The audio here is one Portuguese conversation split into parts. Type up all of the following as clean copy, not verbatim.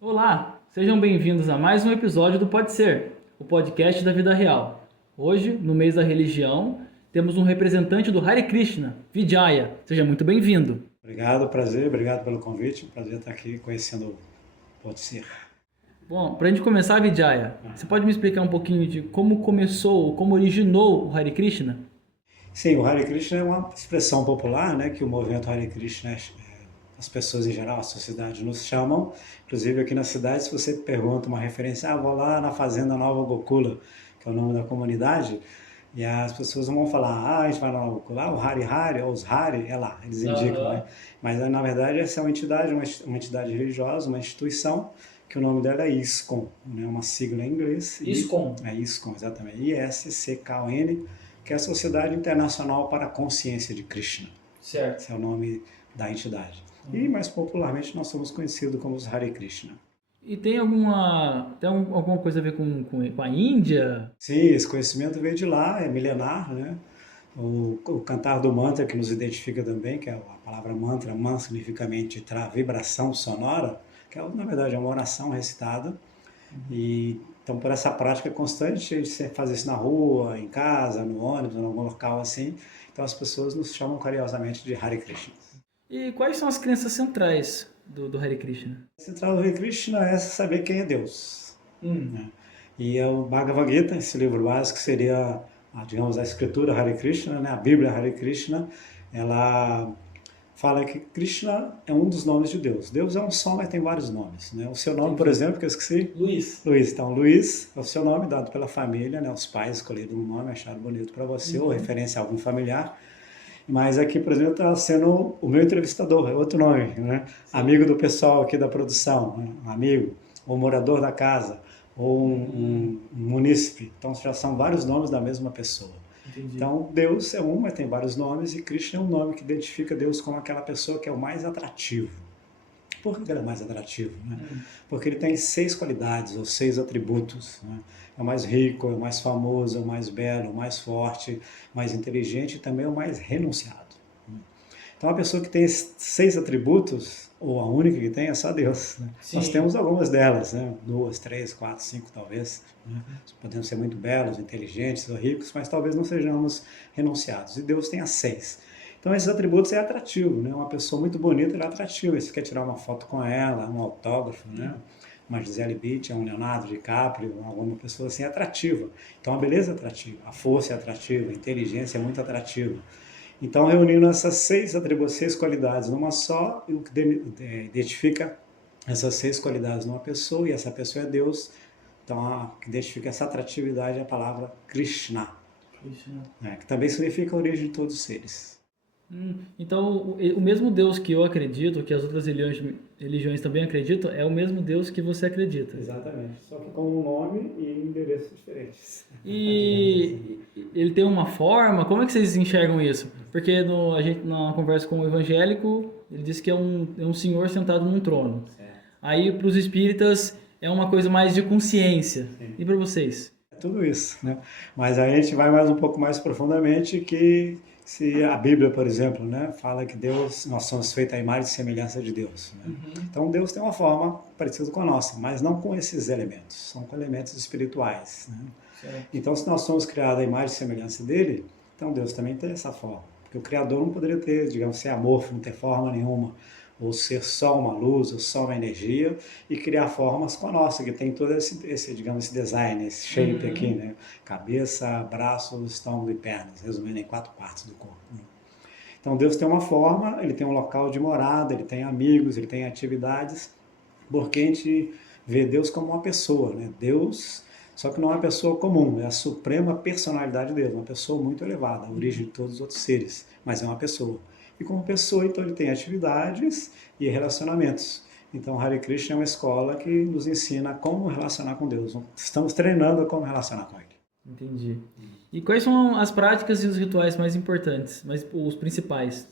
Olá, sejam bem-vindos a mais um episódio do Pode Ser, o podcast da vida real. Hoje, no mês da religião, temos um representante do Hare Krishna, Vijaya. Seja muito bem-vindo. Obrigado, prazer, obrigado pelo convite. Prazer estar aqui conhecendo o Pode Ser. Bom, para a gente começar, Vijaya, você pode me explicar um pouquinho de como começou, como originou o Hare Krishna? Sim, o Hare Krishna é uma expressão popular, né, que o movimento Hare Krishna, as pessoas em geral, a sociedade nos chamam. Inclusive aqui na cidade, se você pergunta uma referência, vou lá na Fazenda Nova Gokula, que é o nome da comunidade, e as pessoas vão falar, a gente vai na Nova Gokula, o Hari Hari, ou os Hari, é lá, eles indicam, né? Mas na verdade essa é uma entidade, uma entidade religiosa, uma instituição, que o nome dela é ISKCON, né? Uma sigla em inglês. ISKCON. É ISKCON, exatamente. ISCKON, que é a Sociedade Internacional para a Consciência de Krishna. Certo. Esse é o nome da entidade. E mais popularmente nós somos conhecidos como os Hare Krishna. E tem alguma coisa a ver com a Índia? Sim, esse conhecimento veio de lá, é milenar, né? O cantar do mantra que nos identifica também, que é a palavra mantra, man significa vibração sonora, que na verdade é uma oração recitada. E então, por essa prática constante, a gente sempre faz isso na rua, em casa, no ônibus, em algum local assim. Então as pessoas nos chamam carinhosamente de Hare Krishna. E quais são as crenças centrais do Hare Krishna? A central do Hare Krishna é saber quem é Deus. Né? E é o Bhagavad Gita, esse livro básico, que seria, digamos, a escritura Hare Krishna, né? A Bíblia Hare Krishna, ela fala que Krishna é um dos nomes de Deus. Deus é um só, mas tem vários nomes. Né? O seu nome, por exemplo, que eu esqueci? Luiz. Luiz. Então, Luiz é o seu nome dado pela família, né? Os pais escolheram um nome, acharam bonito para você, ou referência a algum familiar. Mas aqui, por exemplo, está sendo o meu entrevistador, é outro nome, né? Amigo do pessoal aqui da produção, né? Um amigo, ou morador da casa, ou um munícipe. Então, já são vários nomes da mesma pessoa. Entendi. Então, Deus é um, mas tem vários nomes, e Krishna é um nome que identifica Deus como aquela pessoa que é o mais atrativo. Por que ele é mais atrativo? Né? Porque ele tem 6 qualidades, ou 6 atributos. Né? É o mais rico, é o mais famoso, é o mais belo, é o mais forte, mais inteligente e também é o mais renunciado. Então, a pessoa que tem esses 6 atributos, ou a única que tem, é só Deus. Né? Nós temos algumas delas, né? 2, 3, 4, 5 talvez. Né? Podemos ser muito belos, inteligentes ou ricos, mas talvez não sejamos renunciados. E Deus tem as 6. Então, esses atributos é atrativo, né? Uma pessoa muito bonita, ela é atrativa. Você quer tirar uma foto com ela, um autógrafo, né? Uma Gisele Bündchen, um Leonardo DiCaprio, alguma pessoa assim, é atrativa. Então, a beleza é atrativa, a força é atrativa, a inteligência é muito atrativa. Então, reunindo essas 6 atributos, 6 qualidades numa só, o que identifica essas 6 qualidades numa pessoa, e essa pessoa é Deus. Então, o que identifica essa atratividade é a palavra Krishna, que também significa a origem de todos os seres. Então, o mesmo Deus que eu acredito, que as outras religiões também acreditam, é o mesmo Deus que você acredita. Exatamente, só que com um nome e endereços diferentes. E ele tem uma forma, como é que vocês enxergam isso? Porque a gente, na conversa com o evangélico, ele disse que é um senhor sentado num trono. Aí, para os espíritas, é uma coisa mais de consciência. Sim. E para vocês? É tudo isso, né? Mas aí a gente vai mais um pouco mais profundamente, que se a Bíblia, por exemplo, né, fala que nós somos feitos à imagem e semelhança de Deus. Né? Então Deus tem uma forma parecida com a nossa, mas não com esses elementos, são com elementos espirituais. Né? Então, se nós somos criados à imagem e semelhança dele, então Deus também tem essa forma. Porque o Criador não poderia ter, digamos, ser amorfo, não ter forma nenhuma, ou ser só uma luz, ou só uma energia, e criar formas com a nossa, que tem todo esse digamos, esse design, esse shape aqui, né? Cabeça, braço, estômago e pernas, resumindo em 4 partes do corpo. Né? Então Deus tem uma forma, ele tem um local de morada, ele tem amigos, ele tem atividades, porque a gente vê Deus como uma pessoa, né? Deus, só que não é uma pessoa comum, é a suprema personalidade de Deus, uma pessoa muito elevada, a origem de todos os outros seres, mas é uma pessoa. E como pessoa, então, ele tem atividades e relacionamentos. Então, Hare Krishna é uma escola que nos ensina como relacionar com Deus. Estamos treinando a como relacionar com Ele. Entendi. E quais são as práticas e os rituais mais importantes, os principais?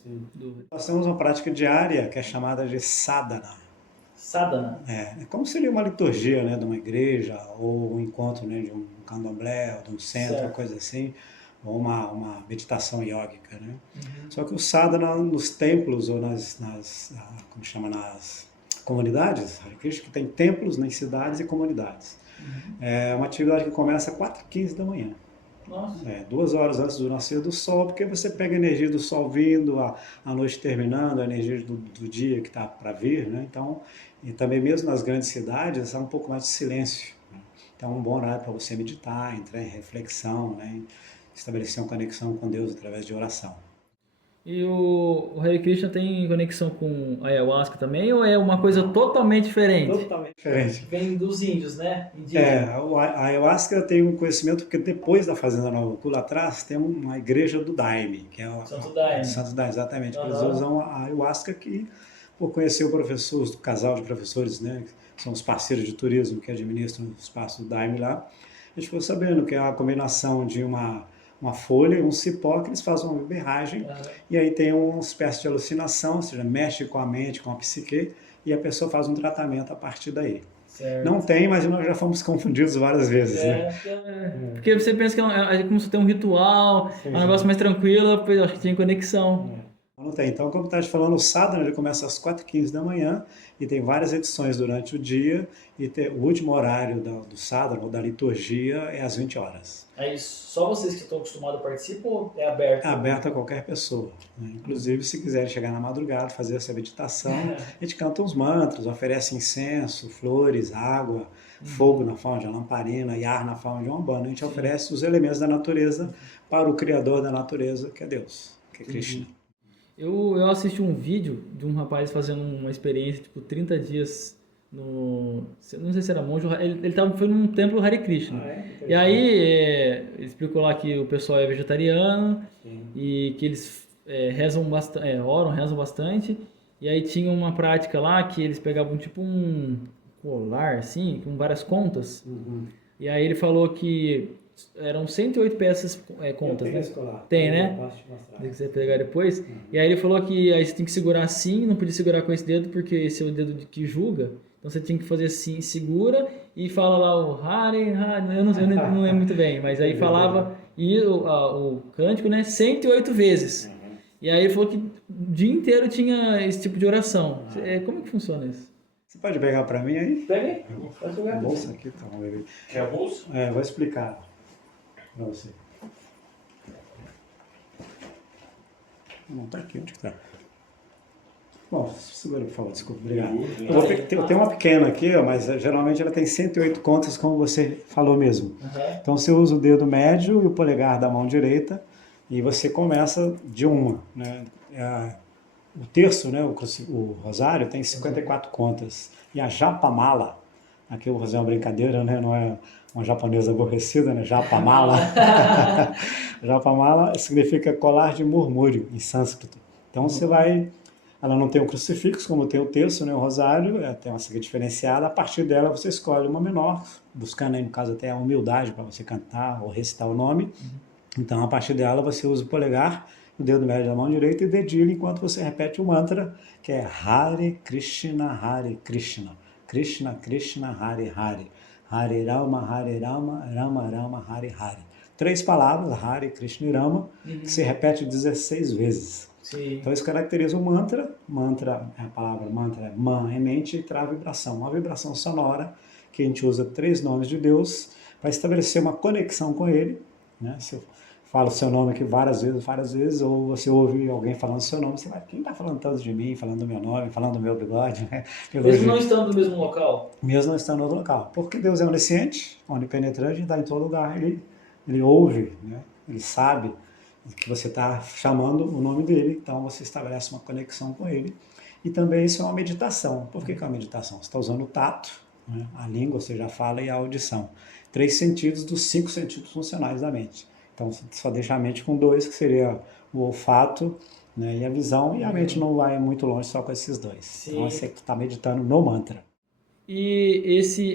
Nós temos uma prática diária que é chamada de sadhana. Sadhana. É como seria uma liturgia, né, de uma igreja, ou um encontro, né, de um candomblé, ou de um centro, uma Certo. coisa assim, ou uma meditação iógica, né? Uhum. Só que o sadhana nos templos ou como chama, nas comunidades, Hare Krishna, que tem templos nas cidades e comunidades. Uhum. É uma atividade que começa às 4h15 da manhã. Nossa. 2 horas antes do nascer do sol, porque você pega a energia do sol vindo, a noite terminando, a energia do dia que está para vir, né? Então, e também mesmo nas grandes cidades, há um pouco mais de silêncio, né? Então, é um bom horário para você meditar, entrar em reflexão, né? Estabelecer uma conexão com Deus através de oração. E o Hare Krishna tem conexão com ayahuasca também, ou é uma coisa totalmente diferente? Totalmente diferente. Vem dos índios, né? Indígena. A ayahuasca tem um conhecimento, porque depois da Fazenda Nova Cula atrás, tem uma igreja do Daime, que é o Santo Daime. Santo Daime, exatamente. Aham. Eles usam a ayahuasca que, por conhecer o professor, o casal de professores, né, que são os parceiros de turismo que administram o espaço do Daime lá, a gente ficou sabendo que é a combinação de uma folha e um cipó que eles fazem uma berragem, Aham. e aí tem uma espécie de alucinação, ou seja, mexe com a mente, com a psique, e a pessoa faz um tratamento a partir daí. Certo. Não tem, mas nós já fomos confundidos várias vezes, né? Porque você pensa que é como se tem um ritual, Sim, um negócio sim. mais tranquilo, eu acho que tinha conexão. Não tem. Então, como está te falando, o sadhana ele começa às 4h15 da manhã e tem várias edições durante o dia, e o último horário do sadhana, ou da liturgia, é às 20 horas. É isso. Só vocês que estão acostumados participam ou é aberto? É aberto a qualquer pessoa, né? Inclusive, se quiserem chegar na madrugada, fazer essa meditação, a gente canta uns mantras, oferece incenso, flores, água, fogo na forma de uma lamparina e ar na forma de uma umbanda. A gente oferece os elementos da natureza para o Criador da natureza, que é Deus, que é Krishna. Eu assisti um vídeo de um rapaz fazendo uma experiência, tipo, 30 dias no... Não sei se era monge, foi num templo Hare Krishna. E aí, ele explicou lá que o pessoal é vegetariano. Sim. E que eles rezam bastante, oram, rezam bastante. E aí tinha uma prática lá que eles pegavam tipo um colar, assim, com várias contas. Uhum. E aí ele falou que eram 108 peças contas, né? Tem, né? Se quiser pegar depois. E aí ele falou que aí você tem que segurar assim, não podia segurar com esse dedo, porque esse é o dedo que julga. Então você tinha que fazer assim, segura e fala lá o Hare, Hare, eu não lembro muito bem, mas aí falava e o cântico, né, 108 vezes. E aí ele falou que o dia inteiro tinha esse tipo de oração. Como que funciona isso? Você pode pegar para mim aí? Pega aí, pode pegar. A bolsa aqui, tá, vamos ver. Quer a bolsa? Vou explicar para você. Não, tá aqui, onde que tá? Bom, segura, por favor, desculpa, obrigado. Eu tenho uma pequena aqui, mas geralmente ela tem 108 contas, como você falou mesmo. Uhum. Então você usa o dedo médio e o polegar da mão direita e você começa de uma, né? O terço, né, o rosário, tem 54 contas. E a japamala, aqui eu vou fazer uma brincadeira, né, não é uma japonesa aborrecida, né, japamala. Japamala significa colar de murmúrio, em sânscrito. Então você vai... Ela não tem o crucifixo, como tem o terço, né, o rosário, tem uma sigla diferenciada. A partir dela você escolhe uma menor, buscando aí, no caso, até a humildade para você cantar ou recitar o nome. Então, a partir dela você usa o polegar, o dedo médio da mão direita e dedilha enquanto você repete o mantra, que é Hare Krishna, Hare Krishna. Krishna, Krishna, Hare Hare. Hare Rama, Rama Rama, Hare Hare. 3 palavras, Hare Krishna e Rama, que se repete 16 vezes. Sim. Então isso caracteriza o mantra. A palavra mantra é man, é mente, e traz vibração. Uma vibração sonora que a gente usa 3 nomes de Deus para estabelecer uma conexão com ele, né? Se eu falo o seu nome aqui várias vezes, ou você ouve alguém falando o seu nome, você vai, quem está falando tanto de mim, falando do meu nome, falando do meu bigode, né? Mesmo não estando no mesmo local? Mesmo não estando no outro local. Porque Deus é onisciente, onipenetrante, está em todo lugar. Ele ouve, né? Ele sabe que você está chamando o nome dele, então você estabelece uma conexão com ele. E também isso é uma meditação. Por que é uma meditação? Você está usando o tato, né? A língua, você já fala, e a audição. 3 sentidos dos 5 sentidos funcionais da mente. Então você só deixa a mente com 2, que seria o olfato, né, e a visão, e a mente não vai muito longe só com esses 2. Sim. Então você está meditando no mantra. E esse,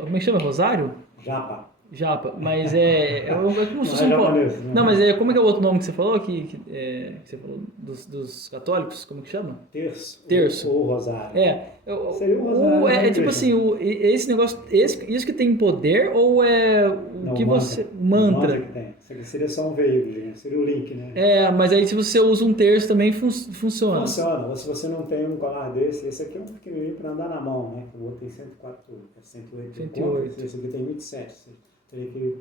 como é que chama? Rosário? Japa. Japa, mas é como se Não fosse é um... japonês, Não, mas como é que é o outro nome que você falou, que você falou dos católicos, como que chama? Terço Terço. ou rosário. Seria o O, rosário é, Hare é tipo Krishna. assim, esse negócio, isso que tem poder ou é o Não, que o mantra. você... O mantra Mantra. que tem. Isso aqui seria só um veículo, digamos. Seria o link, né? É, mas aí se você usa um terço também funciona. Funciona. Ou se você não tem um colar desse, esse aqui é um pequenininho para andar na mão, né? O outro tem 104, 108 de conta, 108. esse aqui tem 27. Você teria que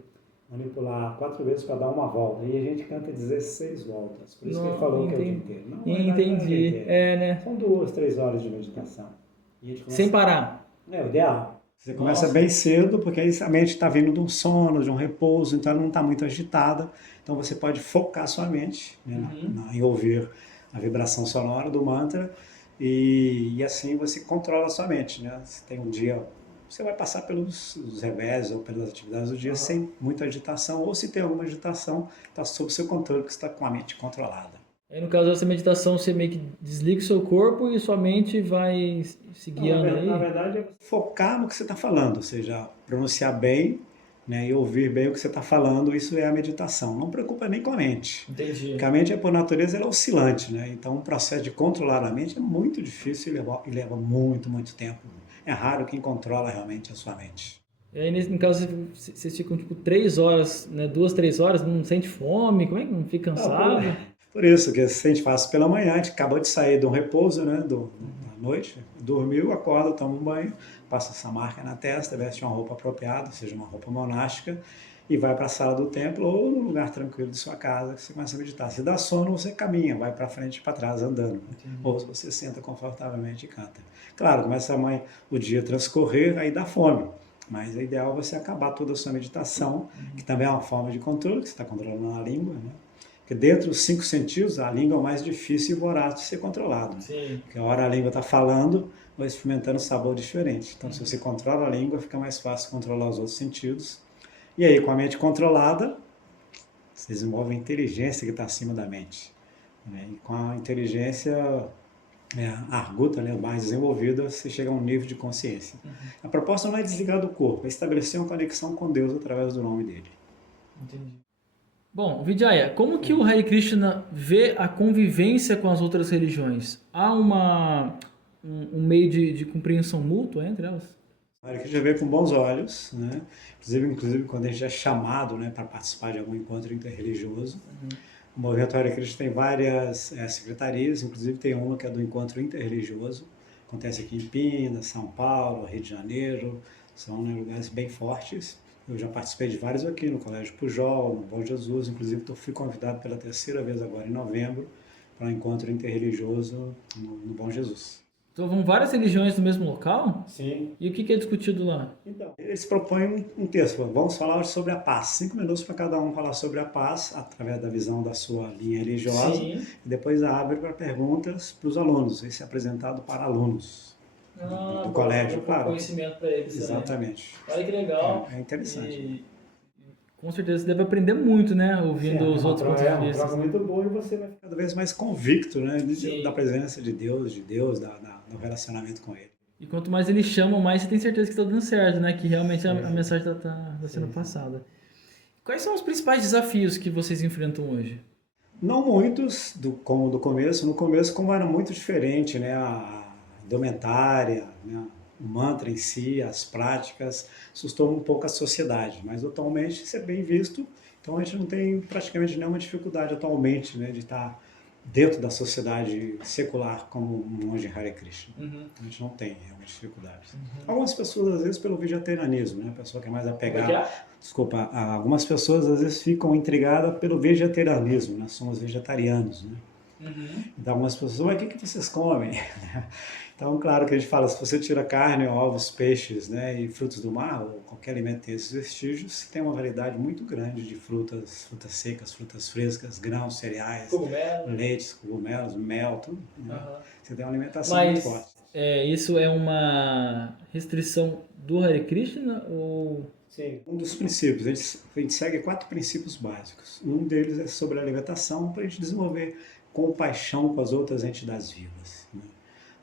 manipular 4 vezes para dar uma volta. E a gente canta 16 voltas. Por isso que ele falou que é o dia inteiro. Não, na verdade não é o dia Entendi. inteiro. É, né? São 2, 3 horas de meditação. E a gente Sem começa... parar. É o ideal. Você começa Nossa. bem cedo, porque aí a mente está vindo de um sono, de um repouso, então ela não está muito agitada. Então você pode focar sua mente, né, em ouvir a vibração sonora do mantra e assim você controla a sua mente. Né? Você tem um dia, você vai passar pelos os revés ou pelas atividades do dia sem muita agitação, ou se tem alguma agitação, está sob seu controle, porque você está com a mente controlada. Aí no caso dessa meditação você meio que desliga o seu corpo e sua mente vai se Não, guiando na aí. verdade, é focar no que você está falando, ou seja, pronunciar bem, né, e ouvir bem o que você está falando, isso é a meditação. Não preocupa nem com a mente. Entendi. Porque a mente, por natureza, ela é oscilante, né? Então, o processo de controlar a mente é muito difícil e leva muito, muito tempo. É raro quem controla realmente a sua mente. E aí no caso vocês ficam tipo 3 horas, né? 2, 3 horas, não sente fome, como é que não fica cansado? Por isso, que se a gente faz pela manhã, a gente acabou de sair de um repouso, né, da noite, dormiu, acorda, toma um banho, passa essa marca na testa, veste uma roupa apropriada, seja uma roupa monástica, e vai para a sala do templo ou no lugar tranquilo de sua casa, que você começa a meditar. Se dá sono, você caminha, vai para frente e para trás andando. Ou você senta confortavelmente e canta. Claro, começa o dia a transcorrer, aí dá fome. Mas é ideal você acabar toda a sua meditação, que também é uma forma de controle, que você está controlando a língua, né? Porque dentro dos 5 sentidos, a língua é o mais difícil e voraz de ser controlado. Sim. Porque a hora a língua está falando, vai experimentando sabor diferente. Então, se você controla a língua, fica mais fácil controlar os outros sentidos. E aí, com a mente controlada, você desenvolve a inteligência que está acima da mente. Né? E com a inteligência arguta, né, mais desenvolvida, você chega a um nível de consciência. A proposta não é desligar do corpo, é estabelecer uma conexão com Deus através do nome dele. Entendi. Bom, Vijaya, como que o Hare Krishna vê a convivência com as outras religiões? Há um meio de compreensão mútua entre elas? Hare Krishna vê com bons olhos, né? Inclusive quando a gente é chamado, né, para participar de algum encontro interreligioso. O movimento Hare Krishna tem várias secretarias, inclusive tem uma que é do encontro interreligioso. Acontece aqui em Pinas, São Paulo, Rio de Janeiro, são, né, lugares bem fortes. Eu já participei de vários aqui no Colégio Pujol, no Bom Jesus, inclusive fui convidado pela 3ª vez agora em novembro para um encontro interreligioso no Bom Jesus. Então vão várias religiões no mesmo local? Sim. E o que é discutido lá? Então, eles propõem um texto. Vamos falar sobre a paz. 5 minutos para cada um falar sobre a paz, através da visão da sua linha religiosa. Sim. E depois abre para perguntas para os alunos. Esse é apresentado para alunos do colégio, claro. Conhecimento para eles. Exatamente. Olha que legal. É interessante. E com certeza você deve aprender muito, né? Ouvindo os outros pontos de vista. É uma troca muito boa e você vai ficar cada vez mais convicto, né, da presença de Deus, do relacionamento com Ele. E quanto mais eles chamam, mais você tem certeza que está dando certo, né? Que realmente a mensagem está sendo passada. Quais são os principais desafios que vocês enfrentam hoje? Não muitos, como do começo. No começo, como era muito diferente, né? A indumentária, né? O mantra em si, as práticas, assustou um pouco a sociedade. Mas atualmente isso é bem visto. Então a gente não tem praticamente nenhuma dificuldade atualmente, né? De estar dentro da sociedade secular como um monge Hare Krishna. A gente não tem realmente dificuldades. Algumas pessoas, às vezes, pelo vegetarianismo, né? A pessoa que é mais apegada... Desculpa, algumas pessoas, às vezes, ficam intrigadas pelo vegetarianismo, né? Somos vegetarianos, né? Então, algumas pessoas, mas o que vocês comem? Então, claro que a gente fala, se você tira carne, ovos, peixes, né, e frutos do mar, ou qualquer alimento que tem esses vestígios, tem uma variedade muito grande de frutas secas, frutas frescas, grãos, cereais, leites, cogumelos, mel, tudo. Né? Você tem uma alimentação muito forte. Isso é uma restrição do Hare Krishna ou... Sim, um dos princípios. A gente segue 4 princípios básicos. Um deles é sobre a alimentação, para a gente desenvolver compaixão com as outras entidades vivas. Né?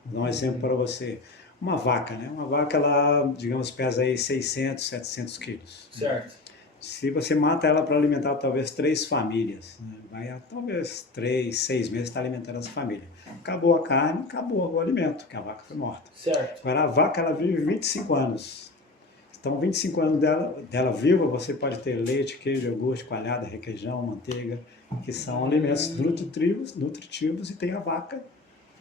Vou dar um exemplo para você. Uma vaca, né? Uma vaca, ela, digamos, pesa aí 600, 700 quilos. Certo. Se você mata ela para alimentar talvez 3 famílias, né? Vai a talvez 3, 6 meses estar alimentando essa família. Acabou a carne, acabou o alimento, que a vaca foi morta. Certo. Agora a vaca ela vive 25 anos. Então 25 anos dela viva, você pode ter leite, queijo, iogurte, coalhada, requeijão, manteiga, que são alimentos nutritivos e tem a vaca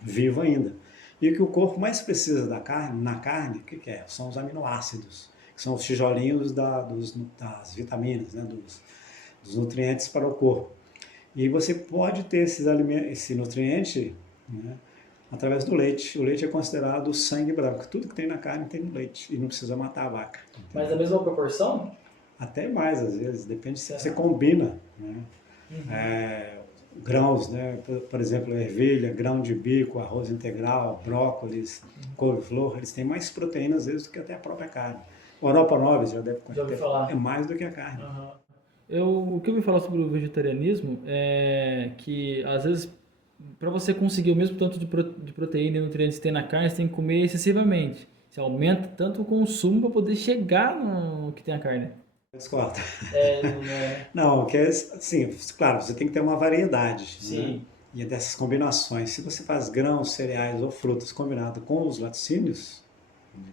viva ainda. E o que o corpo mais precisa na carne, o que é? São os aminoácidos, que são os tijolinhos das vitaminas, né? dos nutrientes para o corpo. E você pode ter esse nutriente, né? Através do leite. O leite é considerado o sangue branco. Tudo que tem na carne tem no leite e não precisa matar a vaca. Entendeu? Mas a mesma proporção? Até mais, às vezes. Depende se você combina, né? Grãos, né? Por exemplo, ervilha, grão de bico, arroz integral, brócolis, couve-flor, eles têm mais proteína às vezes do que até a própria carne. O Europa 9 já deve Já ouvi falar. É mais do que a carne. O que eu ouvi falar sobre o vegetarianismo é que às vezes para você conseguir o mesmo tanto de proteína e nutrientes que tem na carne, você tem que comer excessivamente. Você aumenta tanto o consumo para poder chegar no que tem a carne. Discordo. É. Não, que é assim, claro, você tem que ter uma variedade, Sim. né? E dessas combinações. Se você faz grãos, cereais ou frutas combinado com os laticínios,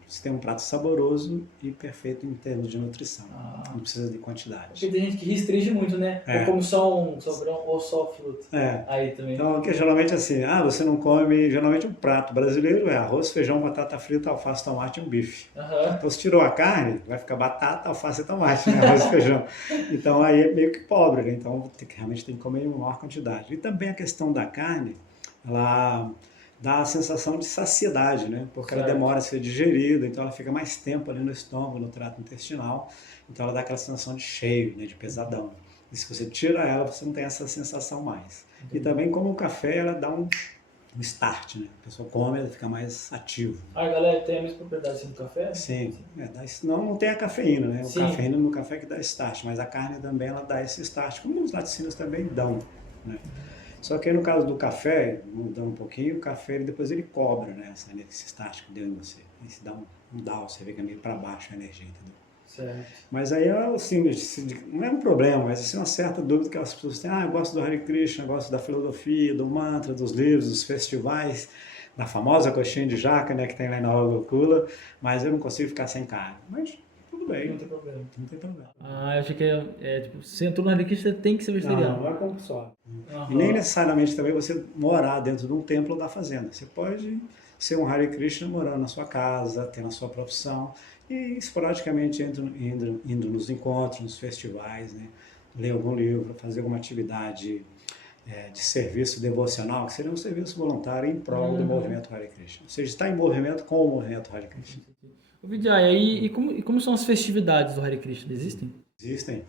você tem um prato saboroso e perfeito em termos de nutrição. Não precisa de quantidade. Porque tem gente que restringe muito, né? Ou come só grão ou só fruta. Aí também. Então, que geralmente assim, você não come, geralmente um prato brasileiro é arroz, feijão, batata frita, alface, tomate e um bife. Então, se tirou a carne, vai ficar batata, alface e tomate, né? Arroz e feijão. Então, aí é meio que pobre, né? Então, realmente tem que comer em maior quantidade. E também a questão da carne, ela dá a sensação de saciedade, né? Porque ela demora a ser digerida, então ela fica mais tempo ali no estômago, no trato intestinal, então ela dá aquela sensação de cheio, né? De pesadão. E se você tira ela, você não tem essa sensação mais. E também, como o café, ela dá um start, né? A pessoa come, ela fica mais ativo. Galera, tem a mesma propriedade do café? Sim. Não tem a cafeína, né? O cafeína no café que dá start, mas a carne também ela dá esse start, como os laticínios também dão, né? Só que aí, no caso do café, mudando um pouquinho, o café depois ele cobra, né, esse start que deu em você. Aí se dá um down, você vê que é meio para baixo a energia, entendeu? Certo. Mas aí, assim, não é um problema, mas assim, uma certa dúvida que as pessoas têm. Eu gosto do Hare Krishna, gosto da filosofia, do mantra, dos livros, dos festivais, da famosa coxinha de jaca, né, que tem lá em Nova Gokula, mas eu não consigo ficar sem carne. Mas tudo bem. Não tem problema. Não tem problema. Eu achei que tipo, se entrou na Hare Krishna, tem que ser vegetariano. Não é como só. E nem necessariamente também você morar dentro de um templo ou da fazenda. Você pode ser um Hare Krishna morando na sua casa, tendo a sua profissão e esporadicamente indo nos encontros, nos festivais, né? Ler algum livro, fazer alguma atividade de serviço devocional, que seria um serviço voluntário em prol do movimento Hare Krishna. Ou seja, está em movimento com o movimento Hare Krishna. Vidyaya, e como são as festividades do Hare Krishna? Existem? Existem.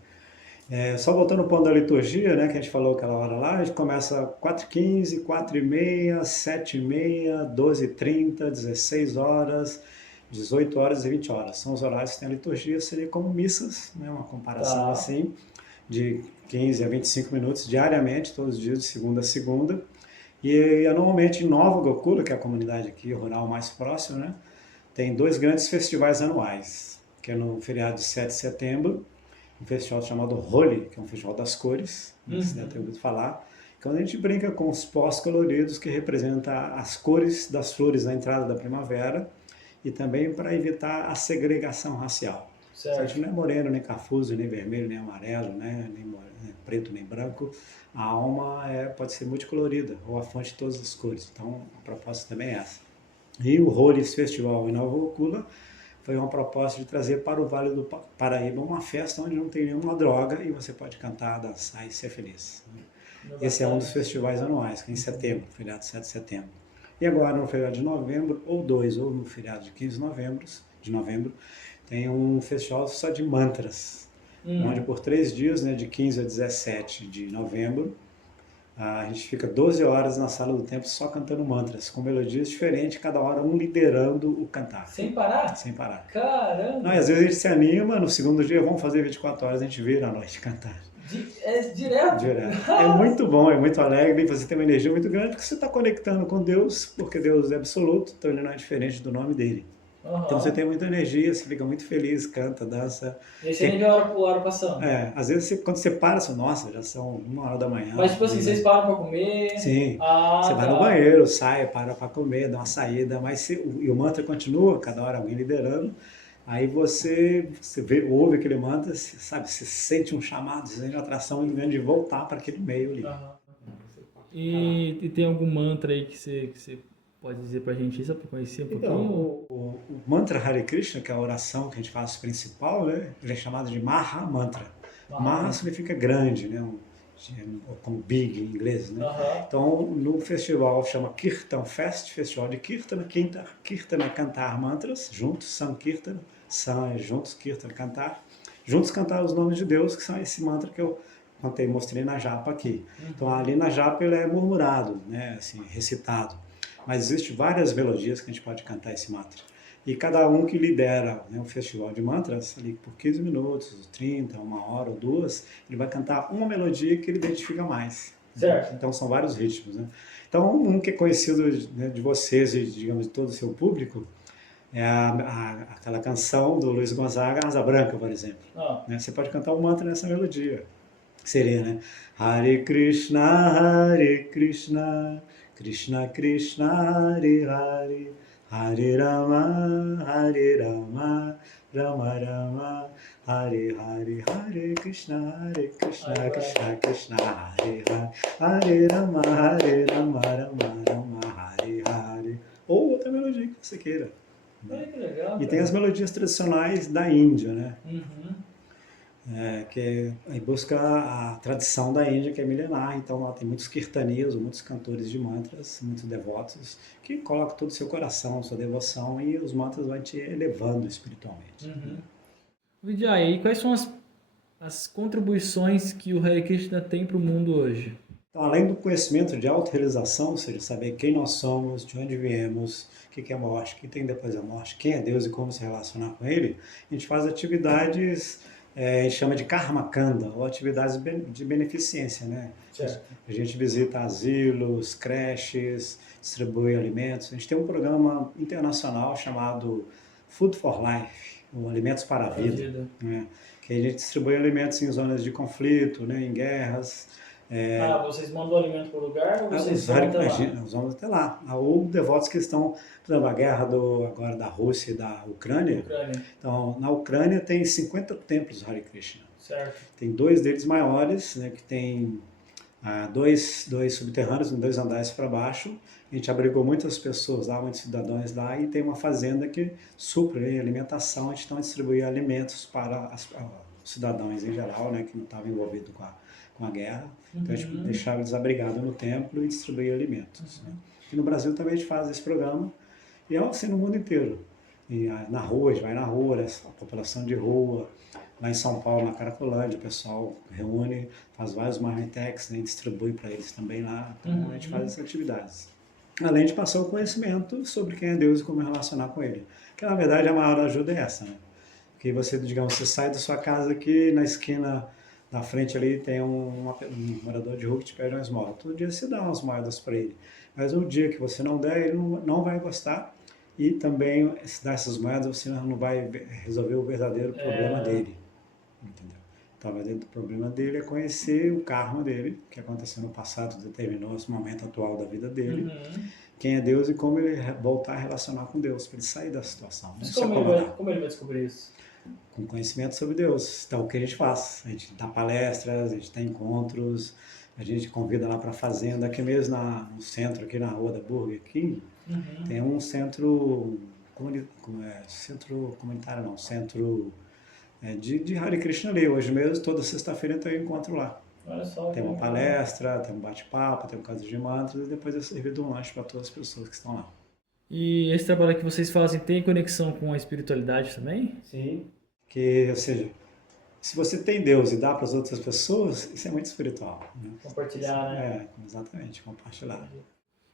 Só voltando ao ponto da liturgia, né, que a gente falou aquela hora lá, a gente começa 4h15, 4h30, 7h30, 12h30, 16 horas, 18 horas e 20 horas. São os horários que tem a liturgia, seria como missas, né, uma comparação assim, de 15 a 25 minutos diariamente, todos os dias, de segunda a segunda. E normalmente em Nova Gokula, que é a comunidade aqui rural mais próxima, né, tem 2 grandes festivais anuais, que é no feriado de 7 de setembro, um festival chamado Holi, que é um festival das cores, você deve ter ouvido falar, quando a gente brinca com os pós coloridos que representam as cores das flores na entrada da primavera e também para evitar a segregação racial. Certo. A gente não é moreno, nem cafuso, nem vermelho, nem amarelo, né? Nem preto, nem branco. A alma pode ser multicolorida, ou a fonte de todas as cores. Então, a proposta também é essa. E o Holi Festival em Nova Gokula foi uma proposta de trazer para o Vale do Paraíba uma festa onde não tem nenhuma droga e você pode cantar, dançar e ser feliz. Esse é um dos festivais anuais, que é em setembro, feriado de 7 de setembro. E agora, no feriado de novembro, ou no feriado de 15 de novembro, tem um festival só de mantras, onde por 3 dias, né, de 15 a 17 de novembro, a gente fica 12 horas na sala do templo só cantando mantras, com melodias diferentes, cada hora um liderando o cantar. Sem parar? Sem parar. Caramba! Não, e às vezes a gente se anima, no segundo dia vamos fazer 24 horas, a gente vira à noite cantar. Direto? Direto. É muito bom, é muito alegre, você tem uma energia muito grande, porque você está conectando com Deus, porque Deus é absoluto, então ele não é diferente do nome dele. Então você tem muita energia, você fica muito feliz, canta, dança. E aí você nem vê a hora passando. Às vezes quando você para, você, nossa, já são 1 hora da manhã. Mas tipo assim, vocês param pra comer? Sim, Ah, você vai no banheiro, sai, para pra comer, dá uma saída, mas e o mantra continua, cada hora alguém liderando. Aí você ouve aquele mantra, você, sabe, você sente um chamado, você sente uma atração muito grande de voltar para aquele meio ali. E tem algum mantra aí que você pode dizer pra gente, só pra conhecer um pouquinho? Então, o mantra Hare Krishna, que é a oração que a gente faz principal, né? Ele é chamado de Maha Mantra. Maha significa grande, né? Como big em inglês, né? Então, no festival chama Kirtan Fest, festival de Kirtana. Kirtana é cantar mantras, juntos, Sankirtana. San é juntos, Kirtana cantar. Juntos cantar os nomes de Deus, que são esse mantra que eu mostrei na japa aqui. Então, ali na japa ele é murmurado, né? Assim, recitado. Mas existem várias melodias que a gente pode cantar esse mantra. E cada um que lidera, né, o festival de mantras, ali por 15 minutos, 30, 1 hora ou 2, ele vai cantar uma melodia que ele identifica mais. Certo. Então são vários ritmos, né? Então um que é conhecido, né, de vocês e, digamos, de todo o seu público, é aquela canção do Luiz Gonzaga, Asa Branca, por exemplo. Né? Você pode cantar um mantra nessa melodia. Seria, né? Hare Krishna, Krishna Krishna, Hare Hare, Hare Rama, Rama Rama, Hare Hare, Hare Krishna, Krishna Krishna, Hare Hare, Hare Rama, Rama Rama, Hare Hare. Ou outra melodia que você queira. Que legal, e tem as melodias tradicionais da Índia, né? Que aí busca a tradição da Índia, que é milenar. Então lá tem muitos kirtanias, muitos cantores de mantras, muitos devotos, que colocam todo o seu coração, sua devoção, e os mantras vão te elevando espiritualmente. Vijay, e quais são as contribuições que o Hare Krishna tem para o mundo hoje? Então, além do conhecimento de autorrealização, ou seja, saber quem nós somos, de onde viemos, o que é a morte, o que tem depois da morte, quem é Deus e como se relacionar com Ele, a gente faz atividades, a gente chama de karma kanda, ou atividades de beneficência, né? Certo. A gente visita asilos, creches, distribui alimentos. A gente tem um programa internacional chamado Food for Life, ou Alimentos para a Vida, né? Que a gente distribui alimentos em zonas de conflito, né? Em guerras. Vocês mandam o alimento para o lugar ou vocês vão até lá? Nós vamos até lá. Ou devotos que estão, por exemplo, a guerra agora da Rússia e da Ucrânia. Então, na Ucrânia tem 50 templos Hare Krishna. Certo. Tem 2 deles maiores, né, que tem dois subterrâneos, 2 andares para baixo. A gente abrigou muitas pessoas lá, muitos cidadãos lá, e tem uma fazenda que supre alimentação. A gente então distribui alimentos para os cidadãos em geral, né, que não estavam envolvidos com a guerra. Então a gente deixava eles abrigados no templo e distribuía alimentos. Né? E no Brasil também a gente faz esse programa, e é assim no mundo inteiro. E na rua, a gente vai na rua, a população de rua. Lá em São Paulo, na Caracolândia, o pessoal reúne, faz vários marmitex, né, distribui para eles também lá. Então a gente faz essas atividades. Além de passar o conhecimento sobre quem é Deus e como relacionar com Ele. Que na verdade a maior ajuda é essa, né? Porque você, digamos, você sai da sua casa aqui, na esquina na frente ali tem um morador de rua que te pede uma esmola. Todo dia você dá umas moedas para ele. Mas no dia que você não der, ele não vai gostar. E também, se dar essas moedas, você não vai resolver o verdadeiro problema dele. Entendeu? Então, o verdadeiro problema dele é conhecer o karma dele, que aconteceu no passado, determinou esse momento atual da vida dele. Quem é Deus e como ele voltar a relacionar com Deus, para ele sair da situação. Mas como ele vai descobrir isso? Com conhecimento sobre Deus. Então, o que a gente faz? A gente dá palestras, a gente tem encontros, a gente convida lá para a fazenda, aqui mesmo no centro, aqui na rua da Burger King, tem um centro comunitário, não, centro de Hare Krishna ali. Hoje mesmo, toda sexta-feira, tem um encontro lá. Olha só, tem uma palestra, tem um bate-papo, tem um caso de mantras, e depois é servido um lanche para todas as pessoas que estão lá. E esse trabalho que vocês fazem tem conexão com a espiritualidade também? Sim. Ou seja, se você tem Deus e dá para as outras pessoas, isso é muito espiritual. Né? Compartilhar, né? Exatamente, compartilhar.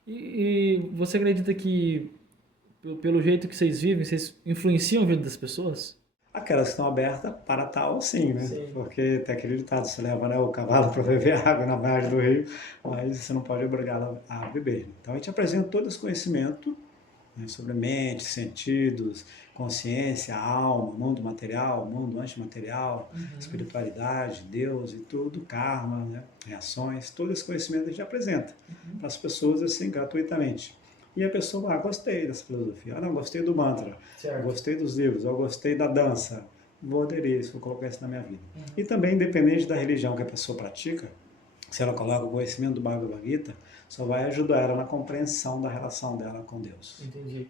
E você acredita que, pelo jeito que vocês vivem, vocês influenciam a vida das pessoas? Aquelas que estão abertas para tal, sim, né? Sim. Porque tem aquele ditado, você leva, né, o cavalo para beber água na margem do rio, mas você não pode obrigá-lo a beber. Então a gente apresenta todo esse conhecimento, né? Sobre mente, sentidos, consciência, alma, mundo material, mundo antimaterial, espiritualidade, Deus e tudo, karma, né? Reações, todo esse conhecimento a gente apresenta para as pessoas assim gratuitamente. E a pessoa, gostei dessa filosofia, não, gostei do mantra, gostei dos livros, eu gostei da dança, vou aderir isso, vou colocar isso na minha vida. E também, independente da religião que a pessoa pratica, se ela coloca o conhecimento do Bhagavad Gita, só vai ajudar ela na compreensão da relação dela com Deus. Entendi.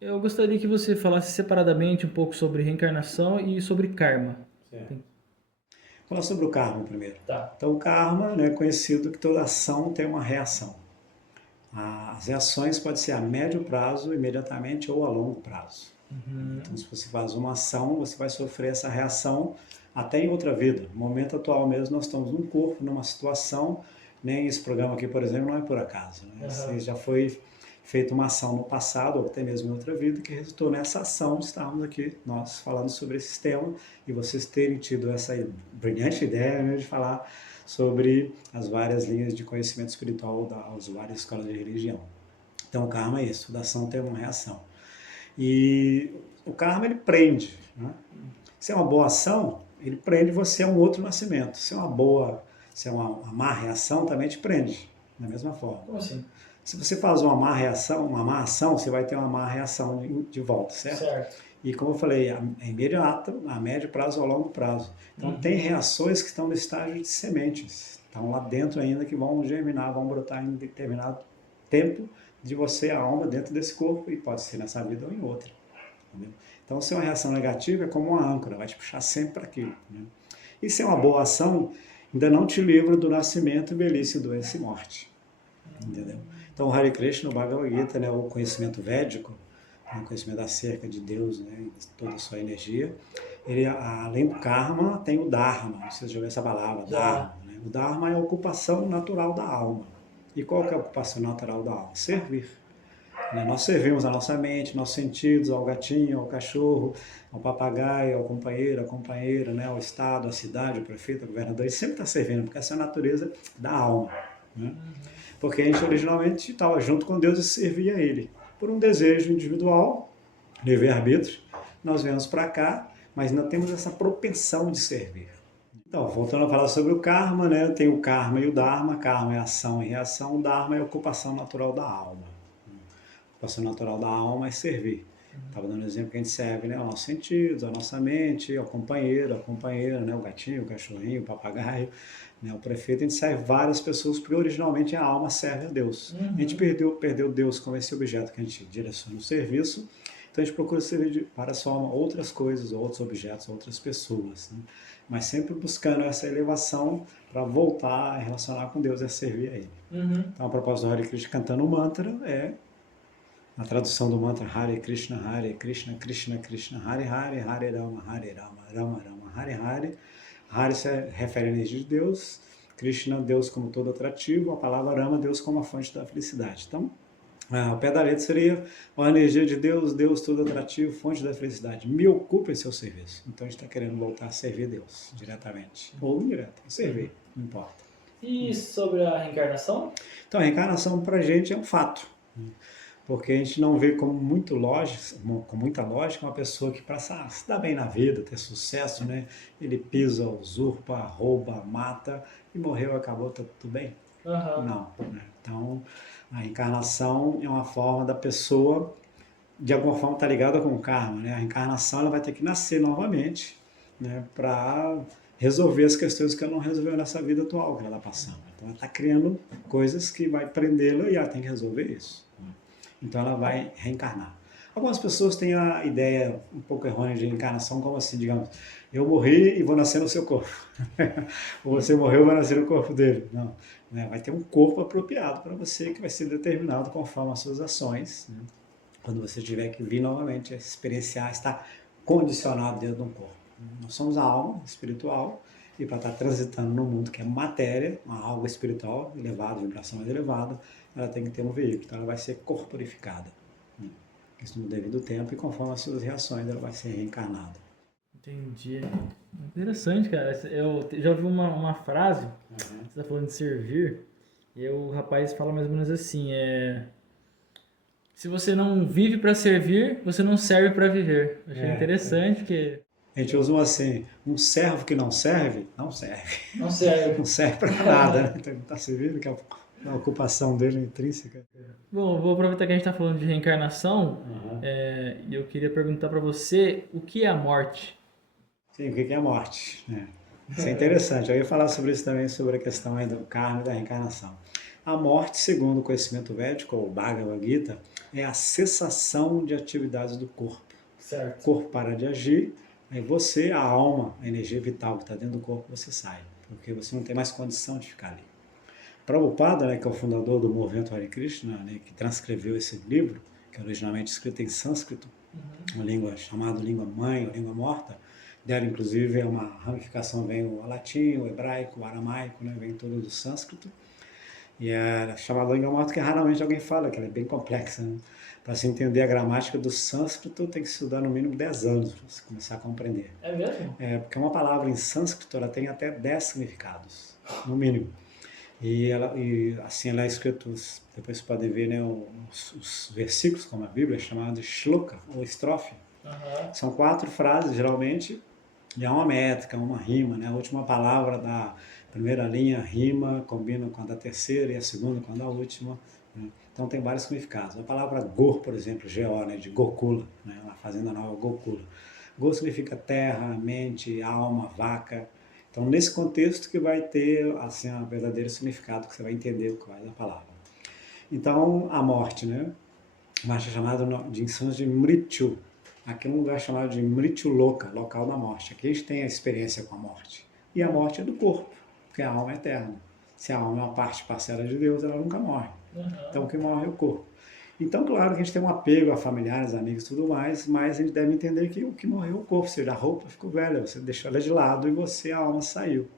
Eu gostaria que você falasse separadamente um pouco sobre reencarnação e sobre karma. Certo. Vou falar sobre o karma primeiro. Tá. Então, o karma, né, é conhecido que toda ação tem uma reação. As reações podem ser a médio prazo, imediatamente, ou a longo prazo. Então, se você faz uma ação, você vai sofrer essa reação até em outra vida. No momento atual mesmo, nós estamos num corpo, numa situação, nem esse programa aqui, por exemplo, não é por acaso. Né? Já foi feita uma ação no passado, ou até mesmo em outra vida, que resultou nessa ação de estarmos aqui, nós falando sobre esse tema, e vocês terem tido essa brilhante ideia, né, de falar sobre as várias linhas de conhecimento espiritual das várias escolas de religião. Então, o karma é isso, toda ação tem uma reação. E o karma, ele prende. Né? Se é uma boa ação, ele prende você a um outro nascimento. Se é uma má reação, também te prende, da mesma forma. Como assim? Se você faz uma má ação, você vai ter uma má reação de volta, certo? Certo. E como eu falei, é imediato, a médio prazo ou a longo prazo. Então tem reações que estão no estágio de sementes. Estão lá dentro ainda que vão germinar, vão brotar em determinado tempo de você, a alma, dentro desse corpo, e pode ser nessa vida ou em outra. Entendeu? Então, se é uma reação negativa, é como uma âncora, vai te puxar sempre para aquilo. Né? E se é uma boa ação, ainda não te livra do nascimento, velhice, doença e morte. Entendeu? Então, o Hare Krishna, o Bhagavad Gita, né, o conhecimento védico, o conhecimento acerca de Deus, né, toda a sua energia, ele, além do karma, tem o dharma. Não sei se já ouviu essa palavra, dharma. Né? O dharma é a ocupação natural da alma. E qual que é a ocupação natural da alma? Servir. Né? Nós servimos a nossa mente, nossos sentidos, ao gatinho, ao cachorro, ao papagaio, ao companheiro, à companheira, né? Ao Estado, à cidade, ao prefeito, ao governador. Ele sempre está servindo, porque essa é a natureza da alma. Né? Porque a gente originalmente estava junto com Deus e servia a Ele. Por um desejo individual, livre-arbítrio, nós viemos para cá, mas não temos essa propensão de servir. Então, voltando a falar sobre o karma, né? Tem o karma e o dharma. Karma é ação e reação, o dharma é a ocupação natural da alma. A ocupação natural da alma é servir. Estava dando um exemplo que a gente serve, né? Aos nossos sentidos, à nossa mente, ao companheiro, à companheira, né? O gatinho, o cachorrinho, o papagaio, né? O prefeito. A gente serve várias pessoas, porque originalmente a alma serve a Deus. A gente perdeu Deus como esse objeto que a gente direciona no serviço. Então a gente procura servir para a sua alma outras coisas, outros objetos, outras pessoas. Né? Mas sempre buscando essa elevação para voltar a relacionar com Deus e a servir a Ele. Então a proposta do Hare Krishna cantando o mantra é a tradução do mantra Hare Krishna, Krishna Krishna, Hare Hare, Hare Rama, Rama Rama, Hare Hare. Hare se refere à energia de Deus, Krishna, Deus como todo atrativo, a palavra Rama, Deus como a fonte da felicidade. Então, o pé da letra seria a energia de Deus, Deus todo atrativo, fonte da felicidade. Me ocupe em seu serviço. Então a gente está querendo voltar a servir Deus diretamente. Ou indireto, servir, não importa. E sobre a reencarnação? Então a reencarnação para a gente é um fato. Porque a gente não vê como muito lógica, com muita lógica, uma pessoa que para se dar bem na vida, ter sucesso, né? Ele pisa, usurpa, rouba, mata e morreu, acabou, tá tudo bem? Não. Né? Então, a reencarnação é uma forma da pessoa, de alguma forma, estar ligada com o karma. Né? A reencarnação ela vai ter que nascer novamente, né? Para resolver as questões que ela não resolveu nessa vida atual que ela está passando. Então, ela está criando coisas que vai prendê-la e ela tem que resolver isso. Então ela vai reencarnar. Algumas pessoas têm a ideia um pouco errônea de reencarnação como assim, digamos, eu morri e vou nascer no seu corpo. Ou você morreu e vai nascer no corpo dele. Não, né? Vai ter um corpo apropriado para você que vai ser determinado conforme as suas ações. Né? Quando você tiver que vir novamente a experienciar, estar condicionado dentro de um corpo. Nós somos a alma espiritual e para estar transitando no mundo que é matéria, uma alma espiritual elevada, vibração mais elevada, ela tem que ter um veículo, então ela vai ser corporificada. Isso no devido tempo e conforme as suas reações ela vai ser reencarnada. Entendi. Interessante, cara. Eu já ouvi uma frase, você está falando de servir, e o rapaz fala mais ou menos assim, Se você não vive para servir, você não serve para viver. Achei interessante porque A gente usa assim, um servo que não serve, não serve. não serve. Não serve para nada, né? Então, ele está servindo, que é a ocupação dele intrínseca. Bom, vou aproveitar que a gente está falando de reencarnação, Uhum. e eu queria perguntar para você o que é a morte? Sim, o que é a morte? Né? Isso é interessante. Eu ia falar sobre isso também, sobre a questão aí do karma e da reencarnação. A morte, segundo o conhecimento védico, ou Bhagavad Gita, é a cessação de atividades do corpo. O Certo. corpo para de agir, aí você, a alma, a energia vital que está dentro do corpo, você sai, porque você não tem mais condição de ficar ali. Prabhupada, né, que é o fundador do movimento Hare Krishna, né, que transcreveu esse livro, que é originalmente escrito em sânscrito, uma língua chamada língua mãe, ou língua morta, dela inclusive é uma ramificação, vem o latim, o hebraico, o aramaico, né, vem tudo do sânscrito, e é chamada língua morta que raramente alguém fala, que ela é bem complexa. Né? Para se entender a gramática do sânscrito, tem que estudar no mínimo 10 anos para você começar a compreender. É mesmo? É, porque uma palavra em sânscrito ela tem até 10 significados, no mínimo. E assim ela é escrito, depois você pode ver, né, os versículos, como a Bíblia, é chamado de shloka, ou estrofe. Aham. São 4 frases, geralmente, e há uma métrica, uma rima, né? A última palavra da primeira linha rima, combina com a da terceira e a segunda com a da última. Né? Então tem vários significados. A palavra Go, por exemplo, Go, né, de Gokula, né, uma fazenda nova, Gokula. Go significa terra, mente, alma, vaca. Então nesse contexto que vai ter assim um verdadeiro significado, que você vai entender o que vai da palavra. Então a morte, né? Mas é chamado de insanos de Mrityu. Aqui é um lugar chamado de Mrityu Loka, local da morte. Aqui a gente tem a experiência com a morte. E a morte é do corpo, porque a alma é eterna. Se a alma é uma parte parcela de Deus, ela nunca morre. Então o que morre é o corpo. Então, claro que a gente tem um apego a familiares, amigos e tudo mais, mas a gente deve entender que o que morreu é o corpo, ou seja, a roupa ficou velha, você deixou ela de lado e você, a alma, saiu.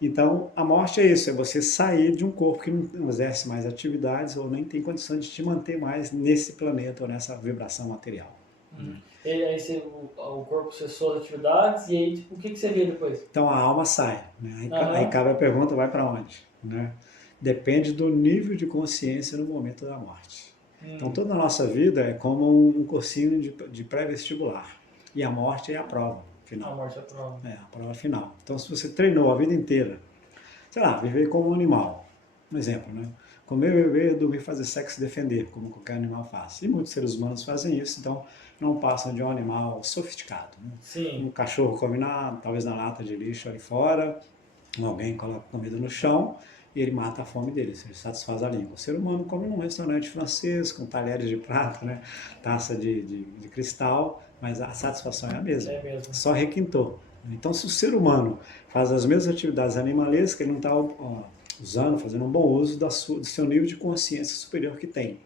Então, a morte é isso, é você sair de um corpo que não exerce mais atividades ou nem tem condição de te manter mais nesse planeta ou nessa vibração material. E aí o corpo cessou as atividades e aí tipo, o que você vê depois? Então, a alma sai. Né? Aí Aham. cabe a pergunta, vai para onde? Né? Depende do nível de consciência no momento da morte. Então, toda a nossa vida é como um cursinho de pré-vestibular. E a morte é a prova A final. morte é a prova. É, a prova final. Então, se você treinou a vida inteira, sei lá, viver como um animal, um exemplo, né? Comer, beber, dormir, fazer sexo e defender, como qualquer animal faz. E muitos seres humanos fazem isso, então não passam de um animal sofisticado. Né? Sim. Um cachorro come talvez na lata de lixo ali fora, alguém coloca comida no chão e ele mata a fome dele, ele satisfaz a língua. O ser humano come num restaurante francês, com talheres de prata, né? Taça de cristal, mas a satisfação é a mesma. É mesmo. Só requintou. Então, se o ser humano faz as mesmas atividades animalescas, ele não está usando, fazendo um bom uso do seu nível de consciência superior que tem.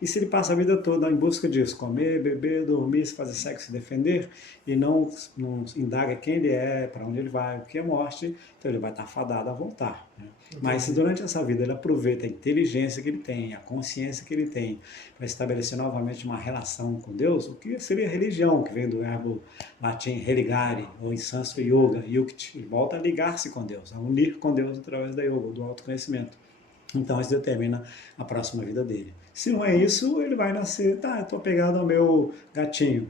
E se ele passa a vida toda em busca disso, comer, beber, dormir, fazer sexo, se defender, e não indaga quem ele é, para onde ele vai, o que é morte, então ele vai estar fadado a voltar. Né? Mas se durante essa vida ele aproveita a inteligência que ele tem, a consciência que ele tem, para estabelecer novamente uma relação com Deus, o que seria religião, que vem do verbo latim religare, ou em sânscrito yoga, yukti, ele volta a ligar-se com Deus, a unir com Deus através da yoga, do autoconhecimento. Então isso determina a próxima vida dele. Se não é isso, ele vai nascer, tá, eu estou apegado ao meu gatinho.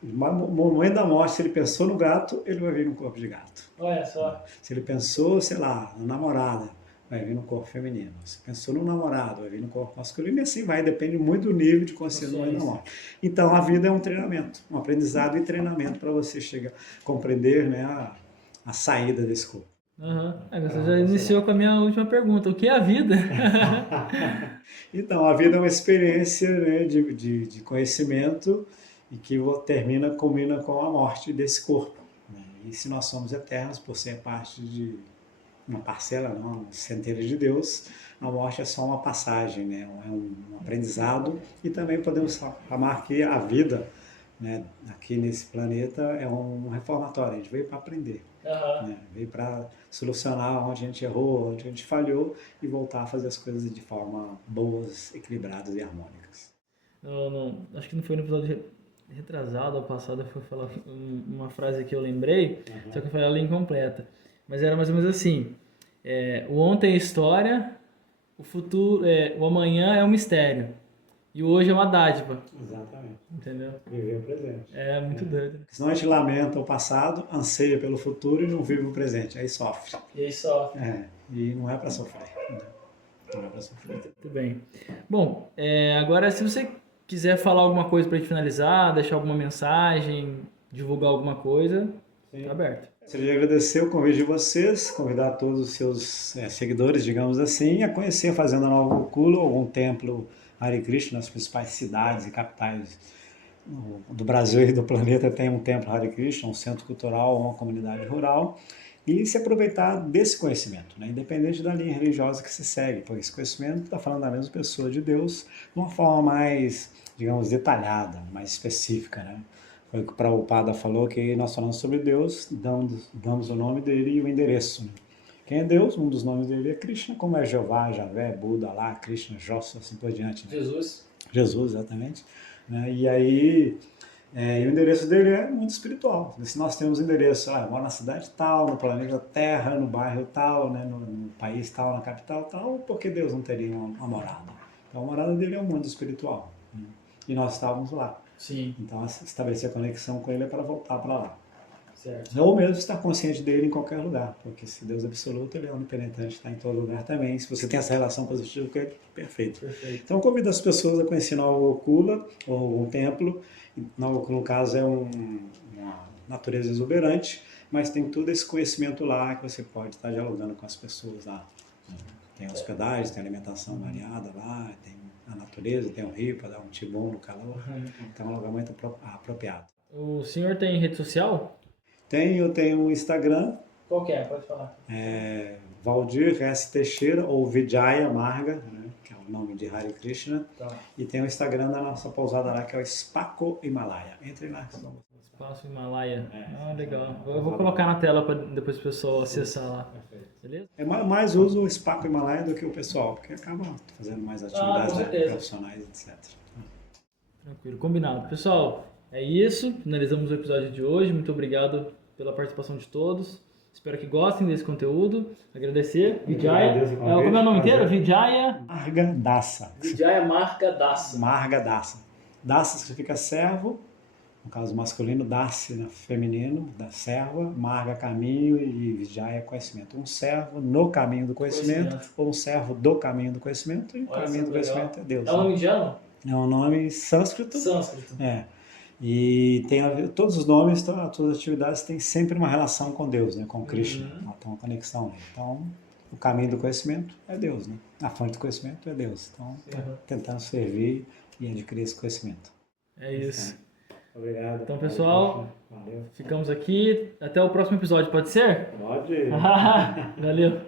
No momento da morte, se ele pensou no gato, ele vai vir no corpo de gato. Olha só. Se ele pensou, sei lá, na namorada, vai vir no corpo feminino. Se pensou no namorado, vai vir no corpo masculino. E assim vai, depende muito do nível de consciência do momento da morte. Então a vida é um treinamento, um aprendizado e treinamento para você chegar a compreender, né, a saída desse corpo. Uhum. Você já iniciou com a minha última pergunta. O que é a vida? Então, a vida é uma experiência, né, de conhecimento e que combina com a morte desse corpo. Né? E se nós somos eternos, por ser parte de uma parcela, não, uma centelha de Deus, a morte é só uma passagem, né? É um aprendizado e também podemos falar que a vida, né, aqui nesse planeta é um reformatório, a gente veio para aprender. Uhum. Né? Veio para solucionar onde a gente errou, onde a gente falhou e voltar a fazer as coisas de forma boas, equilibradas e harmônicas. Acho que não foi no episódio retrasado ou passado, eu fui falar uma frase que eu lembrei, só que eu falei ela incompleta. Mas era mais ou menos assim: o ontem é história, o futuro, o amanhã é um mistério. e hoje é uma dádiva, Exatamente. entendeu? Viver o presente. É muito doido. Senão a gente lamenta o passado, anseia pelo futuro e não vive o presente. Aí sofre. E aí só. E não é para sofrer. Não é para sofrer. Muito bem. Bom, agora se você quiser falar alguma coisa para gente finalizar, deixar alguma mensagem, divulgar alguma coisa, tá aberto. Gostaria de agradecer o convite de vocês, convidar todos os seus seguidores, digamos assim, a conhecer a Fazenda Nova Gokula, algum templo Hare Krishna nas principais cidades e capitais do Brasil e do planeta tem um templo Hare Krishna, um centro cultural, uma comunidade rural, e se aproveitar desse conhecimento, né? Independente da linha religiosa que se segue, porque esse conhecimento está falando da mesma pessoa de Deus de uma forma mais, digamos, detalhada, mais específica, né? Foi o que o Prabhupada falou, que nós falamos sobre Deus, damos o nome dele e o endereço, né? Quem é Deus? Um dos nomes dele é Krishna, como é Jeová, Javé, Buda, Alá, Krishna, Joshua, assim por diante. Né? Jesus, exatamente. Né? E aí, e o endereço dele é muito espiritual. Se nós temos endereço, eu moro na cidade tal, no planeta Terra, no bairro tal, né? no país tal, na capital tal, por que Deus não teria uma morada? Então a morada dele é o mundo espiritual. Né? E nós estávamos lá. Sim. Então estabelecer a conexão com ele é para voltar para lá. Certo. Ou mesmo estar consciente dele em qualquer lugar, porque se Deus é absoluto, ele é onipenetrante, está em todo lugar também. Se você tem essa relação positiva com ele, perfeito. Então convido as pessoas a conhecer Nova Gokula, ou um templo. Nova Gokula, no caso, é uma natureza exuberante, mas tem todo esse conhecimento lá que você pode estar dialogando com as pessoas lá. Tem hospedagem, tem alimentação variada lá, tem a natureza, tem um rio para dar um tibum no calor. Então é um lugar muito apropriado. O senhor tem rede social? Eu tenho um Instagram. Qual que é? Pode falar. Valdir S. Teixeira, ou Vijaya Marga, né, que é o nome de Hare Krishna. Tá. E tem o Instagram da nossa pousada lá, que é o Spaco Himalaia. Entre lá. Espaço Himalaia. Legal. Eu vou colocar na tela para depois o pessoal acessar lá. Beleza? Mais uso o Spaco Himalaia do que o pessoal, porque acaba fazendo mais atividades profissionais, etc. Tranquilo, combinado. Pessoal, é isso. Finalizamos o episódio de hoje. Muito obrigado pela participação de todos. Espero que gostem desse conteúdo. Agradecer. Vijaya. Como é o nome inteiro? Vijaya Marga Dasa. Vijaya Marga Dasa. Marga Dasa. Dasa significa servo, no caso masculino, Dasi feminino, da serva, Marga caminho e Vijaya conhecimento. Um servo no caminho do conhecimento, ou um servo do caminho do conhecimento, e o caminho do conhecimento é Deus. É um nome indiano? É um nome sânscrito. Sânscrito. E tem a ver, todos os nomes, todas as atividades têm sempre uma relação com Deus, né? Com Krishna, tem uma conexão. Né? Então, o caminho do conhecimento é Deus, né? A fonte do conhecimento é Deus. Então, tentando servir e adquirir esse conhecimento. É isso. Obrigado. Então, pessoal, ficamos aqui. Até o próximo episódio, pode ser? Pode. Valeu.